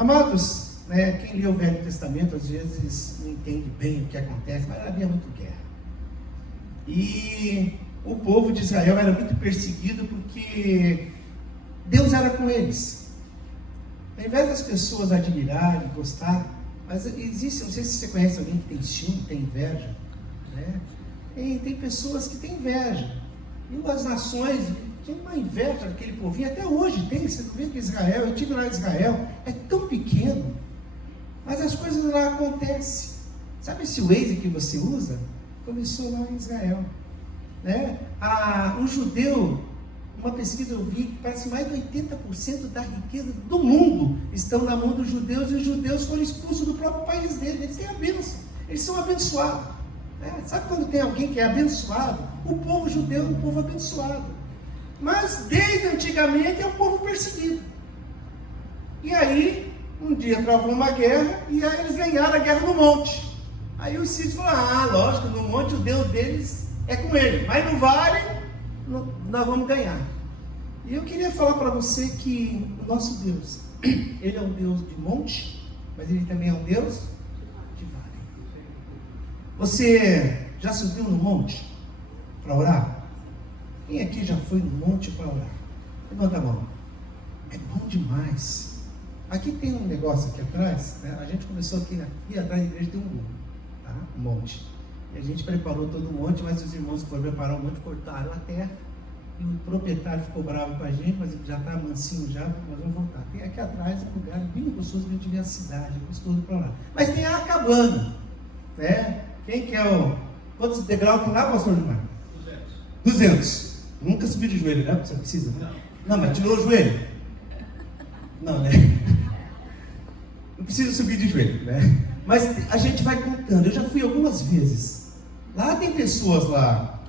Amados, né, quem lê o Velho Testamento às vezes não entende bem o que acontece, mas havia muita guerra. E o povo de Israel era muito perseguido porque Deus era com eles. Ao invés das pessoas admirarem, gostarem, mas existe, não sei se você conhece alguém que tem ciúme, tem inveja, né? Tem pessoas que têm inveja. E as nações têm uma inveja daquele povinho, até hoje tem. Você não vê que Israel, eu estive lá em Israel, é tão pequeno, mas as coisas lá acontecem. Sabe esse Waze que você usa? Começou lá em Israel, né? Um judeu, uma pesquisa eu vi, parece que mais de 80% da riqueza do mundo estão na mão dos judeus, e os judeus foram expulsos do próprio país deles. Eles têm a bênção, eles são abençoados, né? Sabe quando tem alguém que é abençoado? O povo judeu é um povo abençoado, mas desde antigamente é um povo perseguido. E aí, um dia travou uma guerra, e aí eles ganharam a guerra no monte. Aí os sírios falaram, lógico, no monte o Deus deles é com ele, mas no vale nós vamos ganhar. E eu queria falar para você que o nosso Deus, ele é um Deus de monte, mas ele também é um Deus de vale. Você já subiu no monte para orar? Quem aqui já foi no monte para orar? Levanta a mão. É bom demais. Aqui tem um negócio aqui atrás, né? A gente começou aqui atrás da igreja tem um monte. E a gente preparou todo o monte, mas os irmãos foram preparar o monte, cortaram a terra, e o proprietário ficou bravo com a gente, mas ele já está mansinho já, nós vamos voltar. Tem aqui atrás um lugar bem gostoso, a gente vê a cidade, é gostoso para lá. Mas tem a cabana, né? Quem quer quantos degraus tem lá, pastor Gilmar? 200. Nunca subiu de joelho, né? Você precisa, né? Não, mas tirou o joelho? Não, né? Não precisa subir de joelho, né? Mas a gente vai contando. Eu já fui algumas vezes. Lá tem pessoas lá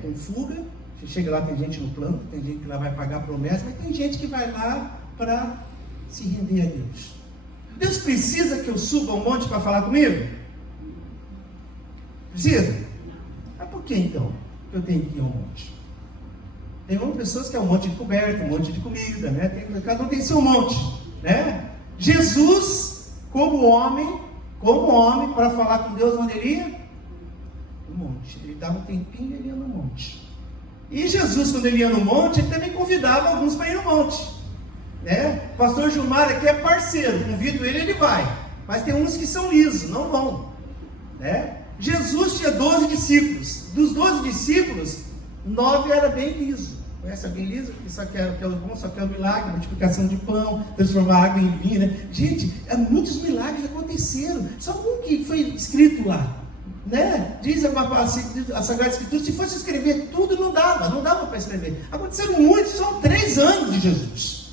com fuga. Você chega lá, tem gente no plano, tem gente que lá vai pagar promessa, mas tem gente que vai lá para se render a Deus. Deus precisa que eu suba um monte para falar comigo? Precisa? Mas por que então eu tenho que ir ao monte? Tem pessoas que é um monte de coberta, um monte de comida, né? Cada um tem seu monte, né? Jesus, como homem, para falar com Deus, onde ele ia? No monte. Ele dava um tempinho e ele ia no monte. E Jesus, quando ele ia no monte, ele também convidava alguns para ir no monte, né? O pastor Gilmar aqui é parceiro, convido ele, ele vai. Mas tem uns que são lisos, não vão, né? Jesus tinha 12 discípulos. Dos 12 discípulos, 9 era bem liso. Conhece alguém liso? Que só quer o bom, só quer o milagre, multiplicação de pão, transformar água em vinho, né? Gente, muitos milagres aconteceram. Só um que foi escrito lá, né? Diz a Sagrada Escritura, se fosse escrever tudo, não dava para escrever. Aconteceram muitos, são 3 anos de Jesus.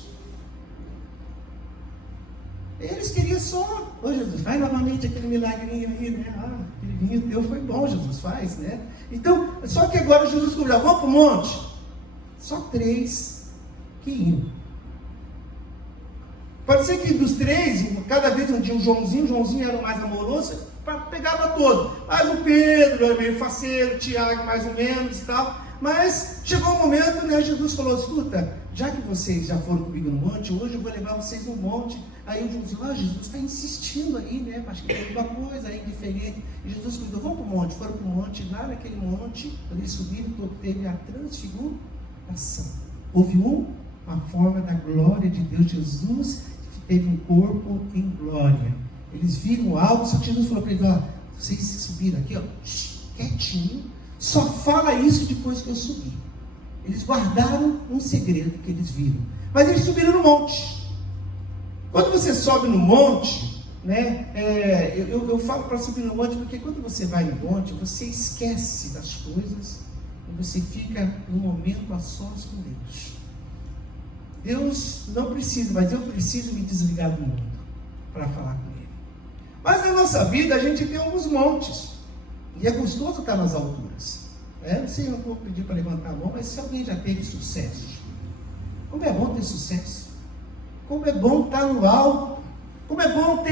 Eles queriam só, Jesus, faz novamente aquele milagrinho aí, né? Aquele vinho teu foi bom, Jesus, faz, né? Então, só que agora Jesus convidou, vamos para o monte. Só 3 que iam. Pode ser que dos 3, cada vez um dia um Joãozinho era o mais amoroso, pegava todo. Mas o Pedro era meio faceiro, Tiago mais ou menos e tal. Mas chegou um momento, né, Jesus falou, escuta, já que vocês já foram comigo no monte, hoje eu vou levar vocês no monte. Aí o João disse, Jesus está insistindo aí, né, acho que tem alguma coisa aí diferente. E Jesus convidou, vamos para o monte. Foram para o monte, lá naquele monte, quando eles subiram, teve a transfiguração. Houve uma forma da glória de Deus. Jesus teve um corpo em glória. Eles viram algo, só que Jesus falou para eles, vocês subiram aqui, quietinho, só fala isso depois que eu subir. Eles guardaram um segredo que eles viram, mas eles subiram no monte. Quando você sobe no monte, né, eu falo para subir no monte, porque quando você vai no monte, você esquece das coisas, e você fica no momento a sós com Deus. Deus não precisa, mas eu preciso me desligar do mundo, para falar com Ele. Mas na nossa vida, a gente tem alguns montes, e é gostoso estar nas alturas. Não sei, eu vou pedir para levantar a mão, mas se alguém já teve sucesso, como é bom ter sucesso, como é bom estar no alto, como é bom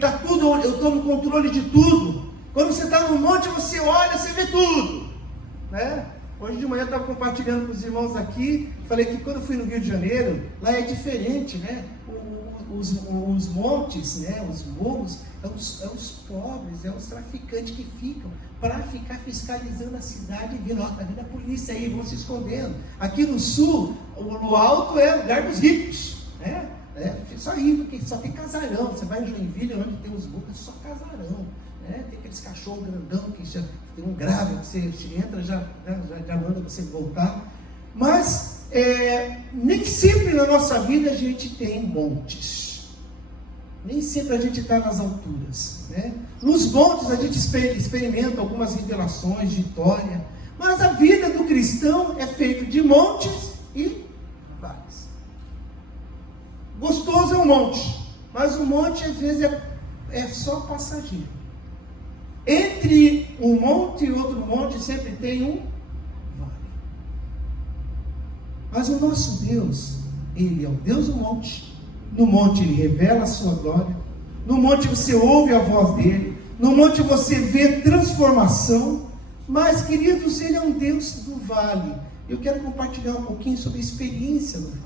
tá tudo, eu estou no controle de tudo. Quando você está no monte, você olha, você vê tudo, né? Hoje de manhã eu estava compartilhando com os irmãos aqui, falei que quando eu fui no Rio de Janeiro, lá é diferente, né? os montes, né, os morros, os pobres, os traficantes que ficam para ficar fiscalizando a cidade e vendo, está vindo a polícia aí, vão se escondendo. Aqui no sul, o alto é o lugar dos ricos, né? Só rico, porque só tem casarão. Você vai em Joinville, onde tem os morros, só casarão. Né? Tem aqueles cachorros grandão que já tem um grave, que você entra, já manda você voltar. Mas nem sempre na nossa vida a gente tem montes. Nem sempre a gente está nas alturas. Né? Nos montes a gente experimenta algumas revelações de vitória. Mas a vida do cristão é feita de montes e vales. Gostoso é um monte, mas o monte às vezes é só passageiro. Entre um monte e outro monte sempre tem um vale. Mas o nosso Deus, Ele é o Deus do monte. No monte Ele revela a sua glória. No monte você ouve a voz dEle. No monte você vê transformação. Mas, queridos, Ele é um Deus do vale. Eu quero compartilhar um pouquinho sobre a experiência do vale.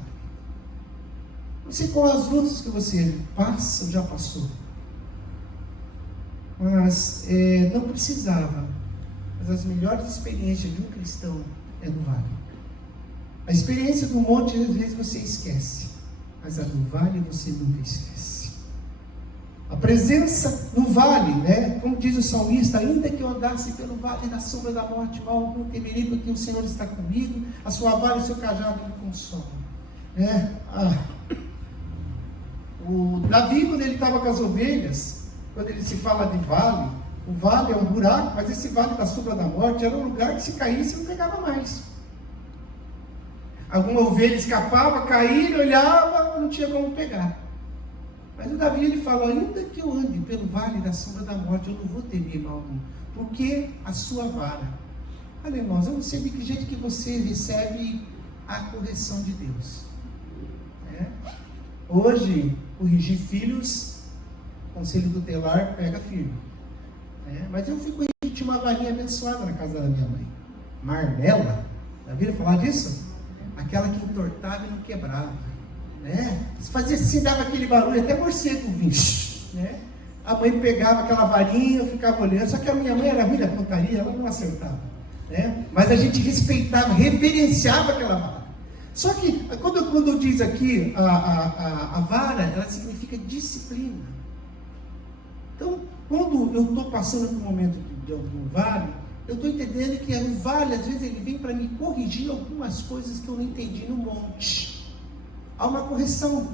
Não sei quais as lutas que você passa ou já passou. Mas não precisava. Mas as melhores experiências de um cristão é no vale. A experiência do monte, às vezes você esquece. Mas a do vale você nunca esquece. A presença no vale, né? Como diz o salmista, ainda que eu andasse pelo vale da sombra da morte, mal algum temerei, porque o Senhor está comigo, a sua vara e o seu cajado me consolam. O Davi, quando ele estava com as ovelhas, quando ele se fala de vale, o vale é um buraco, mas esse vale da sombra da morte era um lugar que se caísse não pegava mais. Alguma ovelha escapava, caía, olhava, não tinha como pegar. Mas o Davi, ele fala, ainda que eu ande pelo vale da sombra da morte, eu não vou temer mal algum, porque a sua vara. Olha, irmãos, eu não sei de que jeito que você recebe a correção de Deus. Hoje, corrigir filhos, o conselho tutelar pega firme. Mas eu fui corrigir uma varinha abençoada na casa da minha mãe. Marmela, já viram falar disso? Aquela que entortava e não quebrava. Fazia assim, dava aquele barulho, até morcego vinha. A mãe pegava aquela varinha, eu ficava olhando, só que a minha mãe era ruim da pontaria, ela não acertava. Mas a gente respeitava, reverenciava aquela vara. Só que, quando diz aqui a vara, ela significa disciplina. Então, quando eu estou passando por um momento de algum vale, eu estou entendendo que o vale, às vezes, ele vem para me corrigir algumas coisas que eu não entendi no monte. Há uma correção.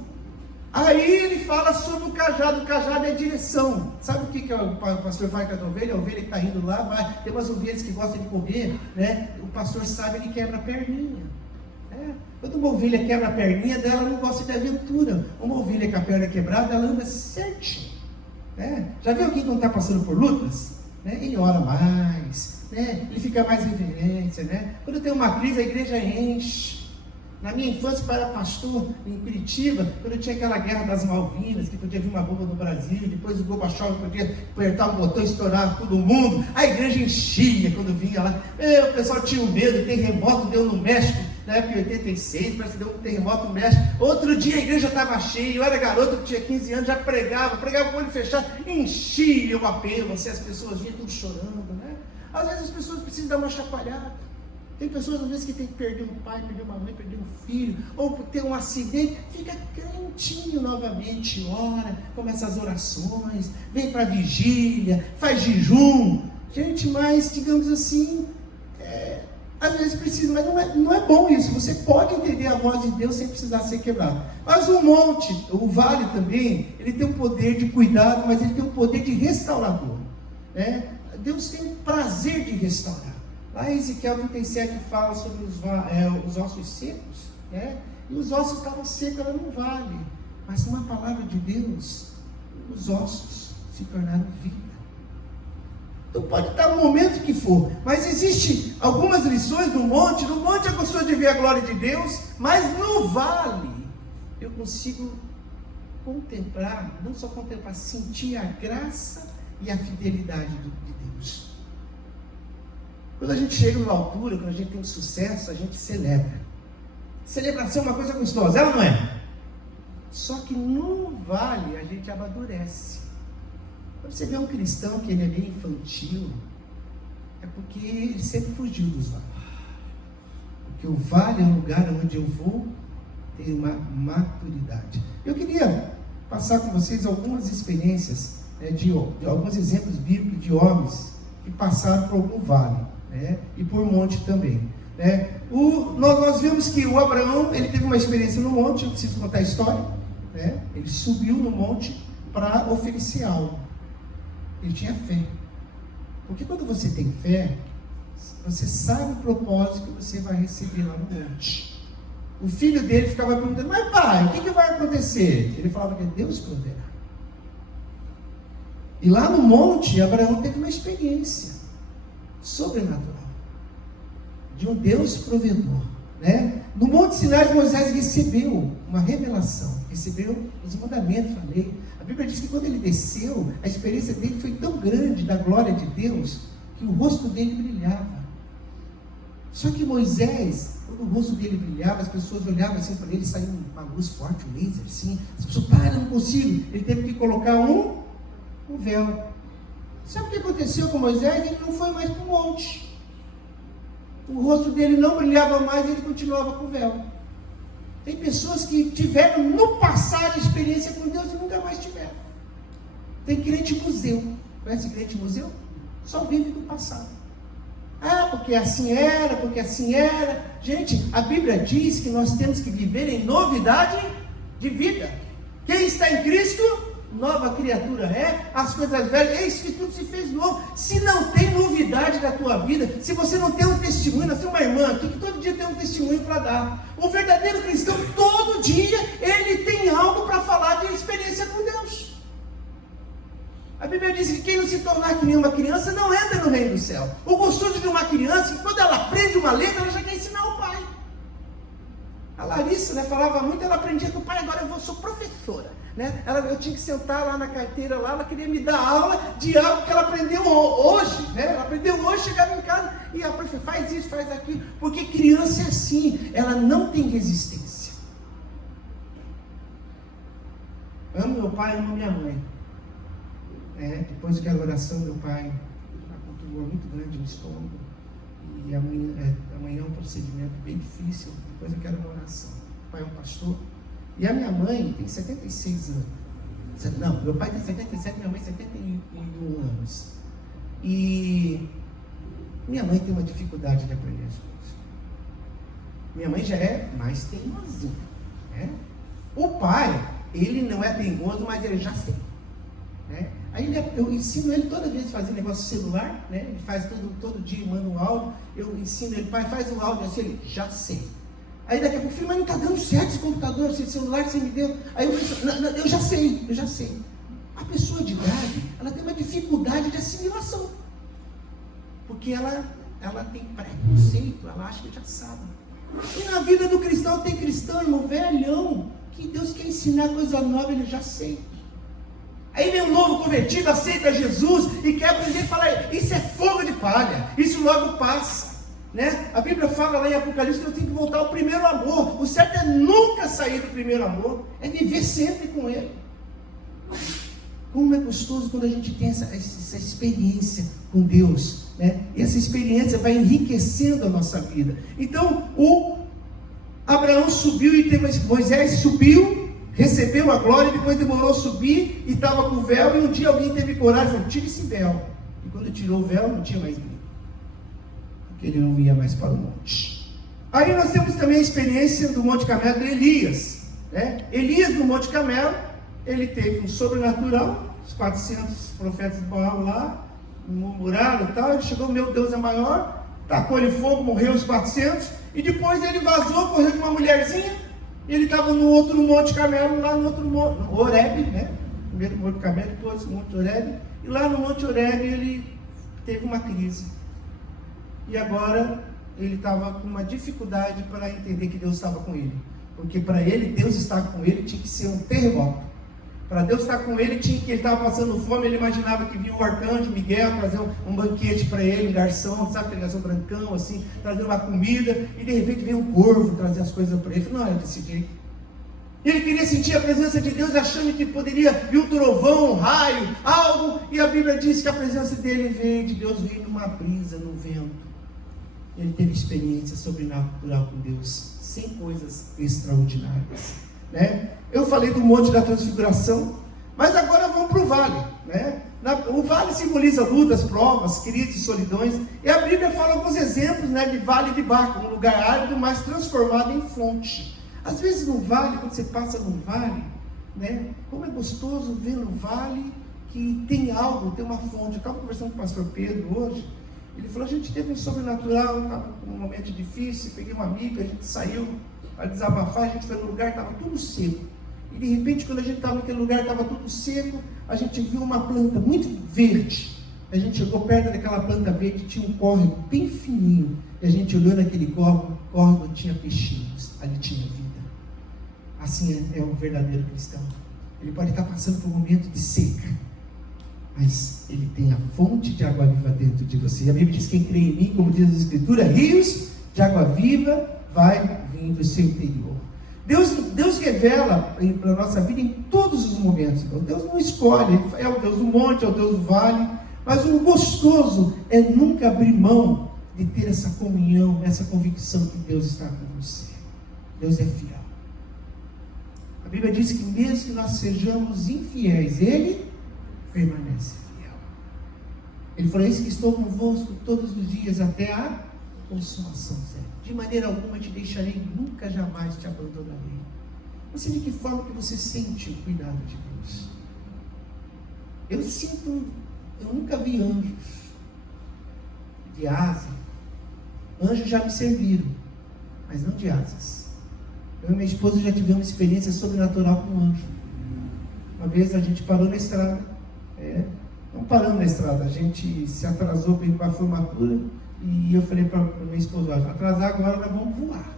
Aí ele fala sobre o cajado é direção. Sabe o que o pastor faz com a ovelha? A ovelha que está indo lá, tem umas ovelhas que gostam de correr, o pastor sabe, ele quebra a perninha. Quando uma ovelha quebra a perninha dela, não gosta de aventura. Uma ovelha com a perna quebrada, ela anda certinho. Já viu alguém que não está passando por lutas? Ele ora mais, ele fica mais reverência. Quando tem uma crise, a igreja enche. Na minha infância, eu era pastor em Curitiba, quando tinha aquela guerra das Malvinas, que podia vir uma bomba no Brasil, depois o Gorbachev podia apertar um botão e estourar todo mundo, a igreja enchia quando vinha lá. O pessoal tinha medo, terremoto deu no México, na época de 86, parece que deu um terremoto no México. Outro dia a igreja estava cheia, eu era garoto, tinha 15 anos, já pregava com o olho fechado, enchia o apelo, assim, as pessoas vinham tudo chorando. Às vezes as pessoas precisam dar uma chacoalhada. Tem pessoas, às vezes, que tem que perder um pai, perder uma mãe, perder um filho, ou ter um acidente, fica crentinho novamente, ora, começa as orações, vem para a vigília, faz jejum. Gente, mas, digamos assim, às vezes precisa, mas não é bom isso. Você pode entender a voz de Deus sem precisar ser quebrado. Mas o monte, o vale também, ele tem um poder de cuidado, mas ele tem um poder de restaurador. Deus tem o prazer de restaurar. Lá em Ezequiel 37 fala sobre os ossos secos, e os ossos estavam secos, ela não vale. Mas uma palavra de Deus, os ossos se tornaram vida. Então pode estar no momento que for, mas existe algumas lições no monte é gostoso de ver a glória de Deus, mas no vale eu consigo contemplar, não só contemplar, sentir a graça e a fidelidade de Deus. Quando a gente chega numa altura, quando a gente tem sucesso, a gente celebra. Celebração é uma coisa gostosa, ela não é? Só que no vale a gente amadurece. Quando você vê um cristão que ele é meio infantil, é porque ele sempre fugiu dos vales. Porque o vale é um lugar onde eu vou ter uma maturidade. Eu queria passar com vocês algumas experiências, de alguns exemplos bíblicos de homens que passaram por algum vale, e por monte também. Nós vimos que o Abraão, ele teve uma experiência no monte. Eu preciso contar a história. Ele subiu no monte para oferecer algo. Ele tinha fé. Porque quando você tem fé, você sabe o propósito que você vai receber lá no monte. O filho dele ficava perguntando: mas pai, o que vai acontecer? Ele falava que Deus proverá. E lá no monte, Abraão teve uma experiência sobrenatural de um Deus provedor. No Monte Sinai, Moisés recebeu uma revelação, recebeu os mandamentos, a lei. A Bíblia diz que quando ele desceu, a experiência dele foi tão grande da glória de Deus, que o rosto dele brilhava. Só que Moisés, quando o rosto dele brilhava, as pessoas olhavam assim para ele, saía uma luz forte, um laser assim, as pessoas: para, não consigo. Ele teve que colocar um véu. Sabe o que aconteceu com Moisés? Ele não foi mais para o monte. O rosto dele não brilhava mais, ele continuava com o véu. Tem pessoas que tiveram no passado experiência com Deus e nunca mais tiveram. Tem crente museu. Conhece crente museu? Só vive do passado. Porque assim era, porque assim era. Gente, a Bíblia diz que nós temos que viver em novidade de vida. Quem está em Cristo, nova criatura é. As coisas velhas, eis que tudo se fez novo. Se não tem novidade da tua vida, se você não tem um testemunho, nós temos uma irmã aqui que todo dia tem um testemunho para dar. O verdadeiro cristão, todo dia, ele tem algo para falar de experiência com Deus. A Bíblia diz que quem não se tornar que nem uma criança não entra no reino do céu. O gostoso de uma criança, que quando ela aprende uma letra, ela já quer ensinar o pai. A Larissa, falava muito, ela aprendia com o pai: agora eu sou professora. Eu tinha que sentar lá na carteira, ela queria me dar aula de algo que ela aprendeu hoje. Ela aprendeu hoje, chegava em casa e a professora: faz isso, faz aquilo. Porque criança é assim, ela não tem resistência. Amo meu pai, amo minha mãe. Depois que a oração, meu pai aconturou muito grande no estômago. E amanhã é um procedimento bem difícil. Depois eu quero uma oração. O pai é um pastor. E a minha mãe tem 76 anos. Não, meu pai tem 77, minha mãe 71 anos. E minha mãe tem uma dificuldade de aprender as coisas. Minha mãe já é mais teimosinha. O pai, ele não é teimoso, mas ele já sei. Aí eu ensino ele toda vez a fazer negócio celular, ele faz todo dia, manda um áudio. Eu ensino ele: pai, faz um áudio assim. Ele: já sei. Aí daqui a pouco: filho, mas não está dando certo esse computador, esse celular que você me deu. Aí eu falo: não, eu já sei. A pessoa de idade, ela tem uma dificuldade de assimilação, porque ela tem preconceito, ela acha que já sabe. E na vida do cristão, tem cristão, irmão, velhão, que Deus quer ensinar coisa nova, ele já sei. Aí vem um novo convertido, aceita Jesus e quer aprender e falar: isso é fogo de palha, isso logo passa. A Bíblia fala lá em Apocalipse que eu tenho que voltar ao primeiro amor. O certo é nunca sair do primeiro amor, é viver sempre com Ele. Como é gostoso quando a gente tem essa experiência com Deus, E essa experiência vai enriquecendo a nossa vida. Então, o Abraão subiu e Moisés subiu, recebeu a glória, depois demorou a subir e estava com o véu. E um dia alguém teve coragem e falou: tira esse véu. E quando tirou o véu, não tinha mais brilho, porque ele não ia mais para o monte. Aí nós temos também a experiência do Monte Carmelo de Elias. Elias no Monte Carmelo, ele teve um sobrenatural. Os 400 profetas de Baal lá murmuraram e tal. Ele chegou: meu Deus é maior. Tacou-lhe fogo, morreu os 400. E depois ele vazou, correu com uma mulherzinha. Ele estava no outro Monte Carmelo, lá no outro Monte Horebe, primeiro Monte Carmelo, depois Monte Horebe. E lá no Monte Horebe ele teve uma crise. E agora ele estava com uma dificuldade para entender que Deus estava com ele. Porque para ele, Deus estar com ele tinha que ser um terremoto. Para Deus estar com ele, ele estava passando fome. Ele imaginava que vinha o arcanjo Miguel trazer um banquete para ele, um garçom, sabe, aquele garçom brancão, assim, trazer uma comida. E de repente veio um corvo trazer as coisas para ele. Ele falou: não, é desse jeito. Ele queria sentir a presença de Deus, achando que poderia vir um trovão, um raio, algo. E a Bíblia diz que a presença dele veio, de Deus veio numa brisa, no vento. Ele teve experiência sobrenatural com Deus, sem coisas extraordinárias, né? Eu falei do Monte da Transfiguração, mas agora vamos para o vale, né? O vale simboliza lutas, provas, crises e solidões. E a Bíblia fala alguns exemplos, né, de vale de Baca, um lugar árido, mas transformado em fonte. Às vezes no vale, quando você passa no vale, né, como é gostoso ver no vale que tem algo, tem uma fonte. Eu estava conversando com o pastor Pedro hoje, ele falou, a gente teve um sobrenatural, estava num momento difícil, peguei uma amiga, a gente saiu para desabafar, a gente foi no lugar, estava tudo seco. E de repente, quando a gente estava naquele lugar, estava tudo seco, a gente viu uma planta muito verde. A gente chegou perto daquela planta verde, tinha um córrego bem fininho. E a gente olhou naquele córrego tinha peixinhos, ali tinha vida. Assim é o verdadeiro cristão. Ele pode estar passando por um momento de seca, mas ele tem a fonte de água viva dentro de você. A Bíblia diz, quem crê em mim, como diz a Escritura, rios de água viva vai vir do seu interior. Deus revela para a nossa vida em todos os momentos. Então, Deus não escolhe, é o Deus do monte, é o Deus do vale, mas o gostoso é nunca abrir mão de ter essa comunhão, essa convicção que Deus está com você. Deus é fiel. A Bíblia diz que mesmo que nós sejamos infiéis, Ele permanece fiel. Ele falou, eis que estou convosco todos os dias até a consumação, certo? De maneira alguma te deixarei, nunca jamais te abandonarei. Não sei de que forma que você sente o cuidado de Deus. Eu nunca vi anjos de asa. Anjos já me serviram, mas não de asas. Eu e minha esposa já tivemos uma experiência sobrenatural com um anjo. Uma vez a gente parou na estrada, não paramos na estrada, a gente se atrasou para ir para a formatura. E eu falei para minha esposa, atrasar agora nós vamos voar.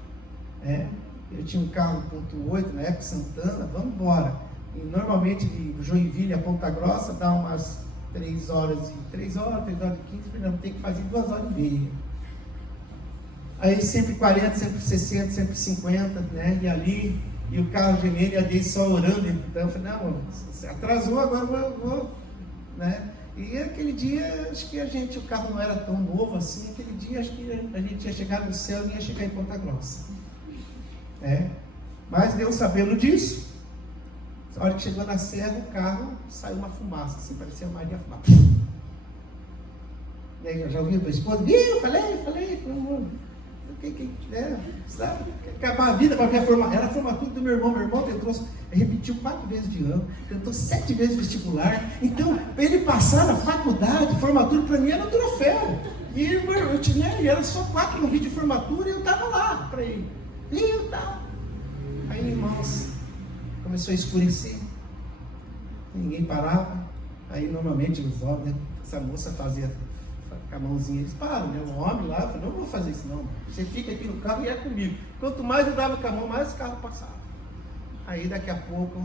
Eu tinha um carro 1.8, na época Santana, vamos embora. E normalmente de Joinville a Ponta Grossa dá umas 3 horas e 15, falei, não, tem que fazer 2 horas e meia. Aí sempre 40, sempre 60, sempre 50, né? E ali, e o carro gemendo e a Deise só orando. Então eu falei, não, você atrasou, agora eu vou, né? E aquele dia, acho que o carro não era tão novo assim, aquele dia acho que a gente ia chegar no céu e ia chegar em Ponta Grossa. Mas Deus sabendo disso, na hora que chegou na serra, o carro saiu uma fumaça, assim, parecia uma Maria fumaça. E aí, já ouviu a tua esposa? Eu falei, sabe, acabar a vida para ver a formatura. Era a formatura do meu irmão tentou, repetiu 4 vezes de ano, tentou 7 vezes vestibular. Então, para ele passar na faculdade, formatura para mim era um troféu. E eu tinha, era só 4 no vídeo de formatura e eu estava lá para ele. E eu estava. Aí, irmãos, começou a escurecer, ninguém parava. Aí, normalmente, os homens, né, essa moça fazia com a mãozinha, eles param, né? O homem lá, eu falei, não vou fazer isso não, você fica aqui no carro e é comigo. Quanto mais eu dava com a mão, mais o carro passava. Aí daqui a pouco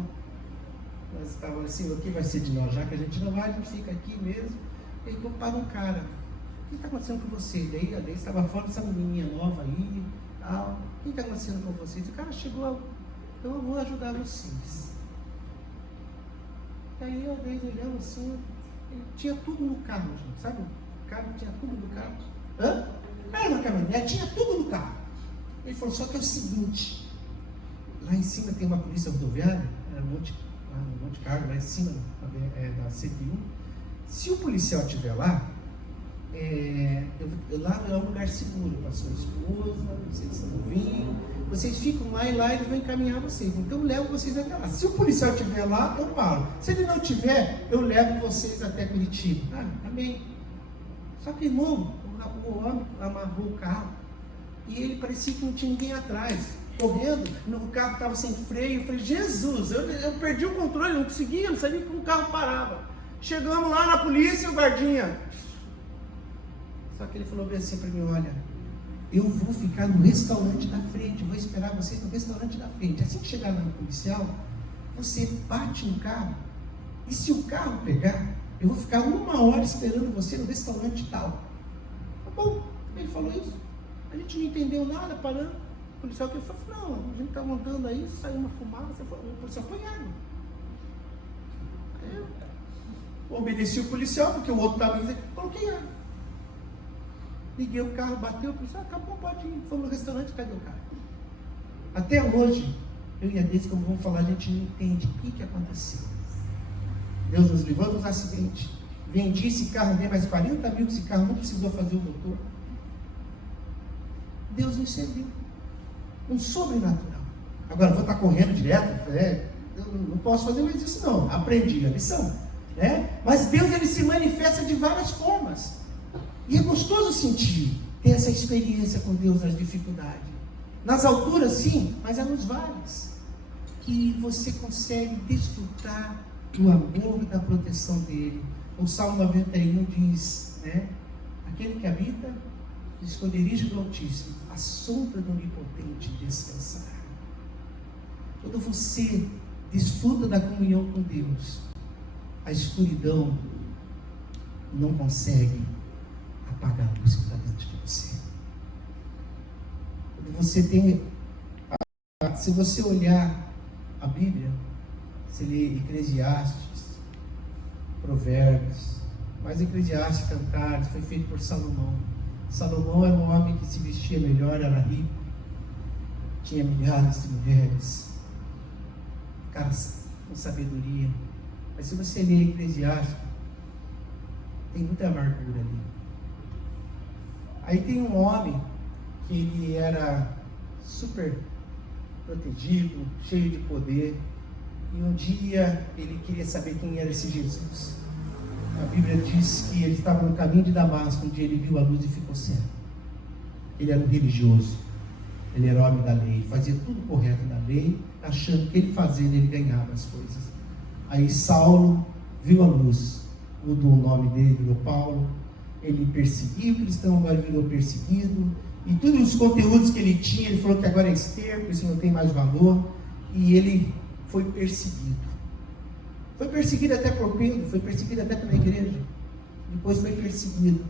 nós estávamos assim, o que vai ser de nós? Já que a gente não vai, a gente fica aqui mesmo. E então para um cara, o que está acontecendo com você? Daí a Deise estava fora dessa menininha nova aí, tal. O que está acontecendo com vocês? O cara chegou, então eu vou ajudar vocês. E aí a Deise olhando assim, ele tinha tudo no carro, gente, sabe? O carro tinha tudo no carro. Era uma caminhonete, tinha tudo no carro. Ele falou, só que é o seguinte, lá em cima tem uma polícia rodoviária, Monte Carlo, lá em cima da 101. Se o policial estiver lá, lá é um lugar seguro para sua esposa, vocês estão ouvindo, vocês ficam lá e lá eles vão encaminhar vocês. Então eu levo vocês até lá. Se o policial estiver lá, eu paro. Se ele não estiver, eu levo vocês até Curitiba. Amém. Só que, irmão, o homem amarrou o carro e ele parecia que não tinha ninguém atrás. Correndo, o carro estava sem freio. Eu falei, Jesus, eu perdi o controle, não conseguia, não sabia como o carro parava. Chegamos lá na polícia, o guardinha. Só que ele falou bem assim para mim, olha, eu vou ficar no restaurante da frente, vou esperar vocês no restaurante da frente. Assim que chegar no policial, você bate no carro, e se o carro pegar, eu vou ficar 1 hora esperando você no restaurante tal. Tá bom, ele falou isso. A gente não entendeu nada, parando. O policial que falou, não, a gente estava andando aí, saiu uma fumaça, o policial põe água. Aí eu obedeci o policial, porque o outro estava dizendo, coloquei água. Liguei o carro, bateu, o policial, acabou, pode ir. Fomos no restaurante, cadê o carro? Até hoje, eu e a Deise, como vamos falar, a gente não entende o que aconteceu. Deus nos livrou dos acidentes. Vendi esse carro, dei mais 40 mil, esse carro não precisou fazer o motor. Deus nos serviu. Um sobrenatural. Agora, vou estar correndo direto? Eu não posso fazer mais isso não. Aprendi a lição. Mas Deus, ele se manifesta de várias formas. E é gostoso sentir, ter essa experiência com Deus nas dificuldades. Nas alturas, sim, mas é nos vales. Que você consegue desfrutar do amor e da proteção dele. O Salmo 91 diz, aquele que habita no esconderijo do Altíssimo, a sombra do Onipotente descansará. Quando você desfruta da comunhão com Deus, a escuridão não consegue apagar a luz que está dentro de você. Quando você tem, se você olhar a Bíblia, você lê Eclesiastes, Provérbios, mas Eclesiastes, Cantares, foi feito por Salomão. Salomão era um homem que se vestia melhor, era rico, tinha milhares de mulheres, caras com sabedoria. Mas se você ler Eclesiastes, tem muita amargura ali. Aí tem um homem que ele era super protegido, cheio de poder, e um dia ele queria saber quem era esse Jesus. A Bíblia diz que ele estava no caminho de Damasco, um dia ele viu a luz e ficou cego. Ele era um religioso, ele era homem da lei, fazia tudo correto na lei, achando que ele fazendo, ele ganhava as coisas. Aí Saulo viu a luz, mudou o nome dele, virou Paulo. Ele perseguiu o cristão, agora virou perseguido. E todos os conteúdos que ele tinha, ele falou que agora é esterco, isso não tem mais valor. E ele foi perseguido. Foi perseguido até por Pedro, foi perseguido até pela igreja. Depois foi perseguido.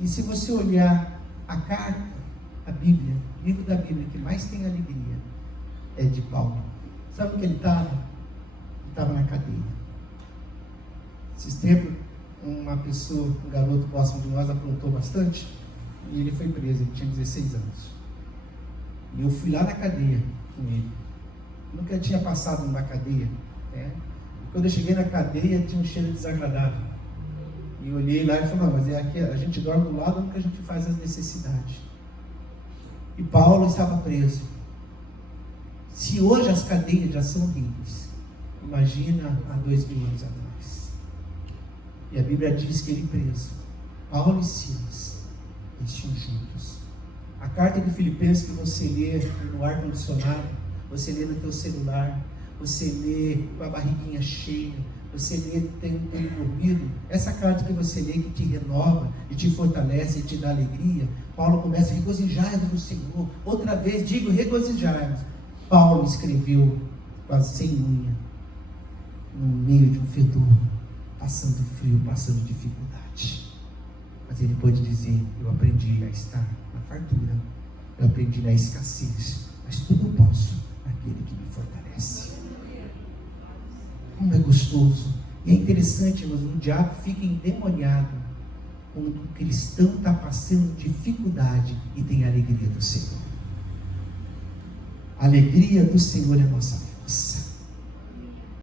E se você olhar a carta, a Bíblia, o livro da Bíblia que mais tem alegria, é de Paulo. Sabe o que ele estava? Ele estava na cadeia. Esses tempos, uma pessoa, um garoto próximo de nós, aprontou bastante, e ele foi preso, ele tinha 16 anos. E eu fui lá na cadeia com ele. Nunca tinha passado numa cadeia, E quando eu cheguei na cadeia, tinha um cheiro desagradável. E eu olhei lá e falei, não, mas é aqui, a gente dorme do lado onde a gente faz as necessidades. E Paulo estava preso. Se hoje as cadeias já são horríveis, imagina há 2000 anos atrás. E a Bíblia diz que ele preso, Paulo e Silas, eles tinham juntos. A carta de Filipenses que você lê no ar-condicionado, você lê no teu celular, você lê com a barriguinha cheia, você lê tendo dormido, essa carta que você lê que te renova, e te fortalece, e te dá alegria. Paulo começa, regozijai-vos no Senhor. Outra vez, digo, regozijai-vos. Paulo escreveu quase sem unha, no meio de um fedor, passando frio, passando dificuldade. Mas ele pode dizer, eu aprendi a estar na fartura, eu aprendi na escassez, mas tudo eu posso naquele que me fortalece. Como é gostoso. E é interessante, mas o diabo fica endemoniado quando o cristão está passando dificuldade e tem a alegria do Senhor. A alegria do Senhor é nossa